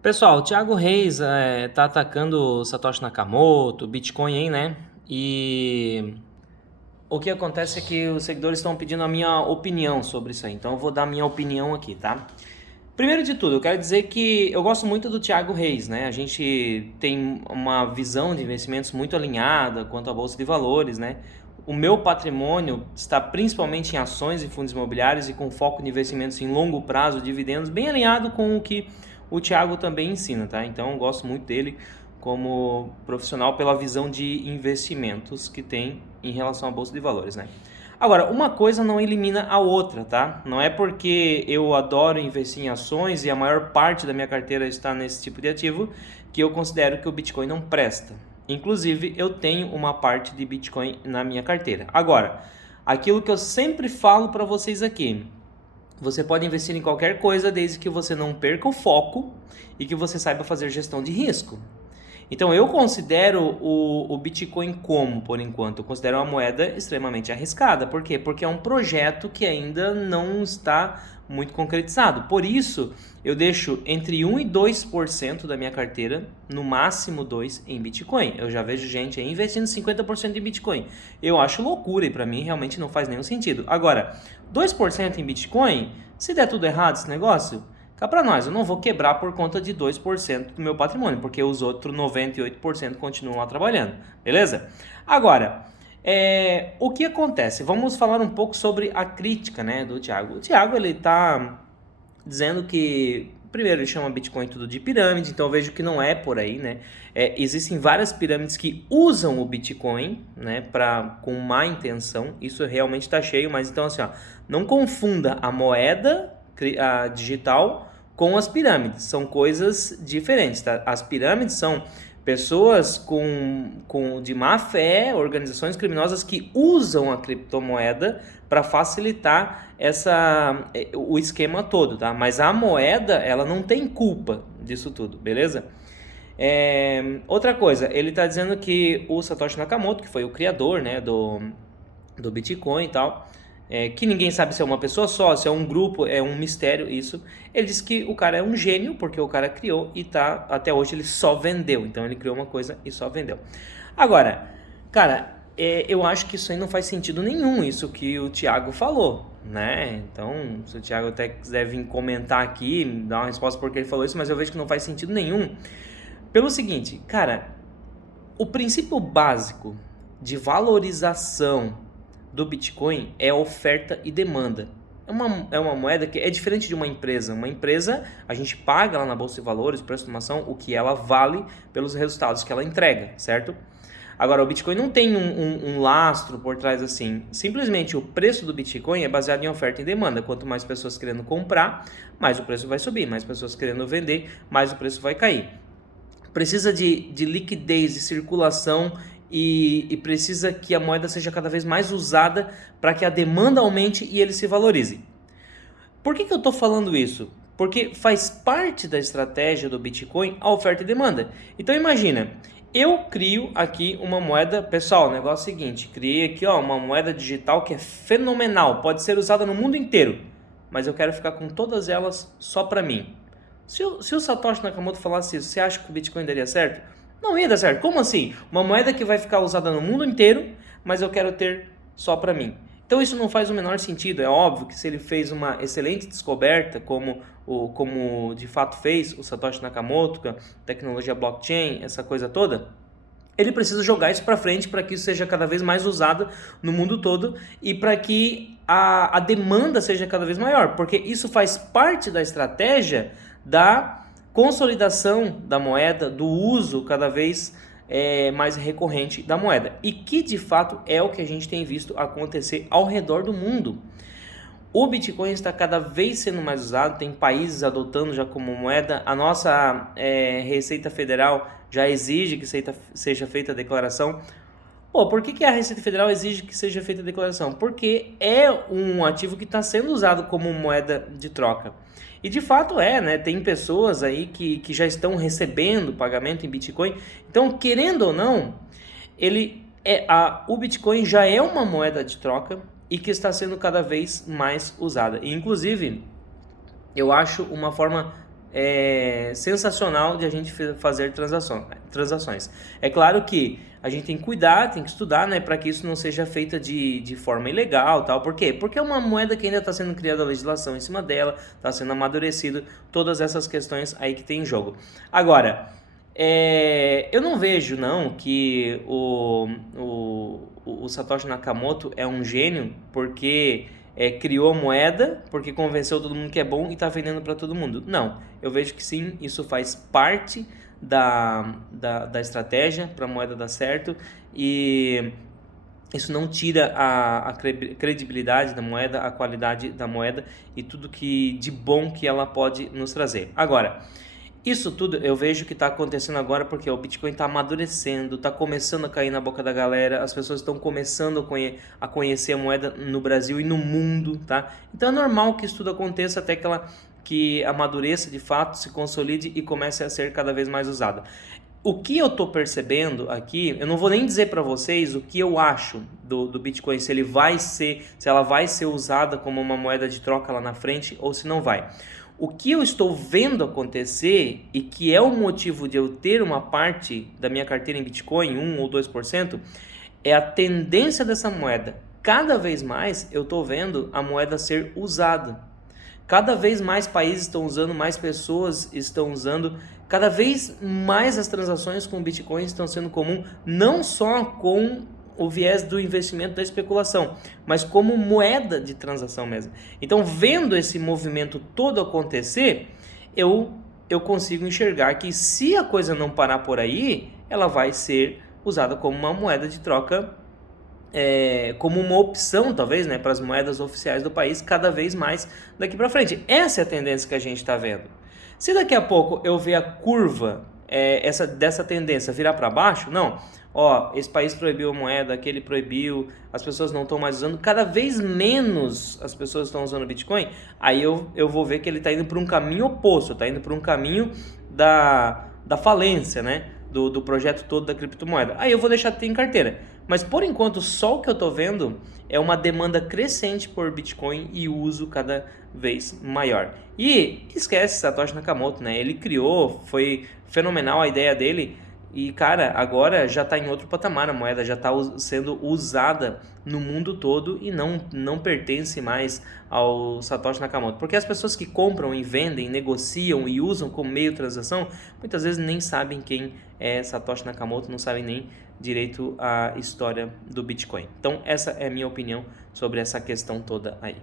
Pessoal, o Thiago Reis tá atacando o Satoshi Nakamoto, o Bitcoin aí, né? E o que acontece é que os seguidores estão pedindo a minha opinião sobre isso aí. Então eu vou dar a minha opinião aqui, tá? Primeiro de tudo, eu quero dizer que eu gosto muito do Thiago Reis, né? A gente tem uma visão de investimentos muito alinhada quanto à bolsa de valores, né? O meu patrimônio está principalmente em ações e fundos imobiliários e com foco em investimentos em longo prazo, dividendos, bem alinhado com o que o Thiago também ensina, tá? Então eu gosto muito dele como profissional pela visão de investimentos que tem em relação à bolsa de valores, né? Agora, uma coisa não elimina a outra, tá? Não é porque eu adoro investir em ações e a maior parte da minha carteira está nesse tipo de ativo que eu considero que o Bitcoin não presta. Inclusive, eu tenho uma parte de Bitcoin na minha carteira. Agora, aquilo que eu sempre falo para vocês aqui, você pode investir em qualquer coisa desde que você não perca o foco e que você saiba fazer gestão de risco. Então eu considero o Bitcoin como, por enquanto, eu considero uma moeda extremamente arriscada. Por quê? Porque é um projeto que ainda não está muito concretizado. Por isso, eu deixo entre 1 e 2% da minha carteira, no máximo 2 em Bitcoin. Eu já vejo gente aí investindo 50% em Bitcoin. Eu acho loucura e para mim realmente não faz nenhum sentido. Agora, 2% em Bitcoin, se der tudo errado esse negócio, cá para nós, eu não vou quebrar por conta de 2% do meu patrimônio, porque os outros 98% continuam lá trabalhando, beleza? Agora, o que acontece? Vamos falar um pouco sobre a crítica, né, do Thiago. O Thiago, ele tá dizendo que, primeiro, ele chama Bitcoin tudo de pirâmide, então eu vejo que não é por aí, né? Existem várias pirâmides que usam o Bitcoin, né, com má intenção, isso realmente está cheio, mas então assim, ó, não confunda a moeda a digital com as pirâmides, são coisas diferentes, tá? As pirâmides são pessoas de má fé, organizações criminosas que usam a criptomoeda para facilitar o esquema todo, tá? Mas a moeda, ela não tem culpa disso tudo, beleza? Outra coisa, ele está dizendo que o Satoshi Nakamoto, que foi o criador, né, do Bitcoin e tal, que ninguém sabe se é uma pessoa só, se é um grupo, é um mistério isso. Ele disse que o cara é um gênio, porque o cara criou e tá, até hoje ele só vendeu. Então ele criou uma coisa e só vendeu. Agora, cara, eu acho que isso aí não faz sentido nenhum, isso que o Thiago falou, né? Então, se o Thiago até quiser vir comentar aqui, dar uma resposta porque ele falou isso, mas eu vejo que não faz sentido nenhum. Pelo seguinte, cara, o princípio básico de valorização do Bitcoin é oferta e demanda. É uma moeda que é diferente de uma empresa. Uma empresa, a gente paga lá na Bolsa de Valores, preço de estimação, o que ela vale pelos resultados que ela entrega, certo? Agora, o Bitcoin não tem um lastro por trás assim. Simplesmente o preço do Bitcoin é baseado em oferta e demanda. Quanto mais pessoas querendo comprar, mais o preço vai subir. Mais pessoas querendo vender, mais o preço vai cair. Precisa de liquidez, de circulação e precisa que a moeda seja cada vez mais usada para que a demanda aumente e ele se valorize. Por que eu estou falando isso? Porque faz parte da estratégia do Bitcoin a oferta e demanda. Então imagina, eu crio aqui uma moeda, pessoal, o negócio é o seguinte, criei aqui uma moeda digital que é fenomenal, pode ser usada no mundo inteiro, mas eu quero ficar com todas elas só para mim. Se o Satoshi Nakamoto falasse isso, você acha que o Bitcoin daria certo? Não ia dar certo. Como assim? Uma moeda que vai ficar usada no mundo inteiro, mas eu quero ter só para mim. Então isso não faz o menor sentido. É óbvio que se ele fez uma excelente descoberta, como de fato fez o Satoshi Nakamoto, com a tecnologia blockchain, essa coisa toda, ele precisa jogar isso para frente para que isso seja cada vez mais usado no mundo todo e para que a demanda seja cada vez maior, porque isso faz parte da estratégia da consolidação da moeda, do uso cada vez mais recorrente da moeda, e que de fato é o que a gente tem visto acontecer ao redor do mundo. O Bitcoin está cada vez sendo mais usado, tem países adotando já como moeda. A nossa Receita Federal já exige que seja feita a declaração. Pô, por que a Receita Federal exige que seja feita a declaração? Porque é um ativo que está sendo usado como moeda de troca. E de fato né? Tem pessoas aí que já estão recebendo pagamento em Bitcoin. Então, querendo ou não, o Bitcoin já é uma moeda de troca e que está sendo cada vez mais usada. E, inclusive, eu acho uma forma sensacional de a gente fazer transações. É claro que a gente tem que cuidar, tem que estudar, né, para que isso não seja feito de forma ilegal, tal. Por quê? Porque é uma moeda que ainda está sendo criada a legislação em cima dela, está sendo amadurecido, todas essas questões aí que tem em jogo. Agora, eu não vejo não que o Satoshi Nakamoto é um gênio porque criou a moeda, porque convenceu todo mundo que é bom e está vendendo para todo mundo. Não, eu vejo que sim, isso faz parte da estratégia para a moeda dar certo e isso não tira a credibilidade da moeda, a qualidade da moeda e tudo que de bom que ela pode nos trazer. Agora, isso tudo eu vejo que está acontecendo agora porque o Bitcoin está amadurecendo, está começando a cair na boca da galera, as pessoas estão começando a conhecer a moeda no Brasil e no mundo, tá? Então é normal que isso tudo aconteça até que amadureça de fato, se consolide e comece a ser cada vez mais usada. O que eu estou percebendo aqui, eu não vou nem dizer para vocês o que eu acho do Bitcoin, se ela vai ser usada como uma moeda de troca lá na frente ou se não vai. O que eu estou vendo acontecer e que é o motivo de eu ter uma parte da minha carteira em Bitcoin, 1 ou 2%, é a tendência dessa moeda. Cada vez mais eu estou vendo a moeda ser usada. Cada vez mais países estão usando, mais pessoas estão usando, cada vez mais as transações com Bitcoin estão sendo comum, não só com o viés do investimento da especulação, mas como moeda de transação mesmo. Então, vendo esse movimento todo acontecer, eu consigo enxergar que se a coisa não parar por aí, ela vai ser usada como uma moeda de troca, como uma opção, talvez, né, para as moedas oficiais do país cada vez mais daqui para frente. Essa é a tendência que a gente está vendo. Se daqui a pouco eu ver a curva dessa tendência virar para baixo, não, ó, esse país proibiu a moeda, aquele proibiu, as pessoas não estão mais usando, cada vez menos as pessoas estão usando o Bitcoin, aí eu vou ver que ele está indo para um caminho oposto, está indo para um caminho da falência, né? Do projeto todo da criptomoeda. Aí eu vou deixar de ter em carteira. Mas por enquanto, só o que eu estou vendo é uma demanda crescente por Bitcoin e uso cada vez maior. E esquece Satoshi Nakamoto, né? Ele criou, foi fenomenal a ideia dele. E cara, agora já está em outro patamar, a moeda já está sendo usada no mundo todo e não pertence mais ao Satoshi Nakamoto. Porque as pessoas que compram e vendem, negociam e usam como meio de transação, muitas vezes nem sabem quem é Satoshi Nakamoto, não sabem nem direito a história do Bitcoin. Então essa é a minha opinião sobre essa questão toda aí.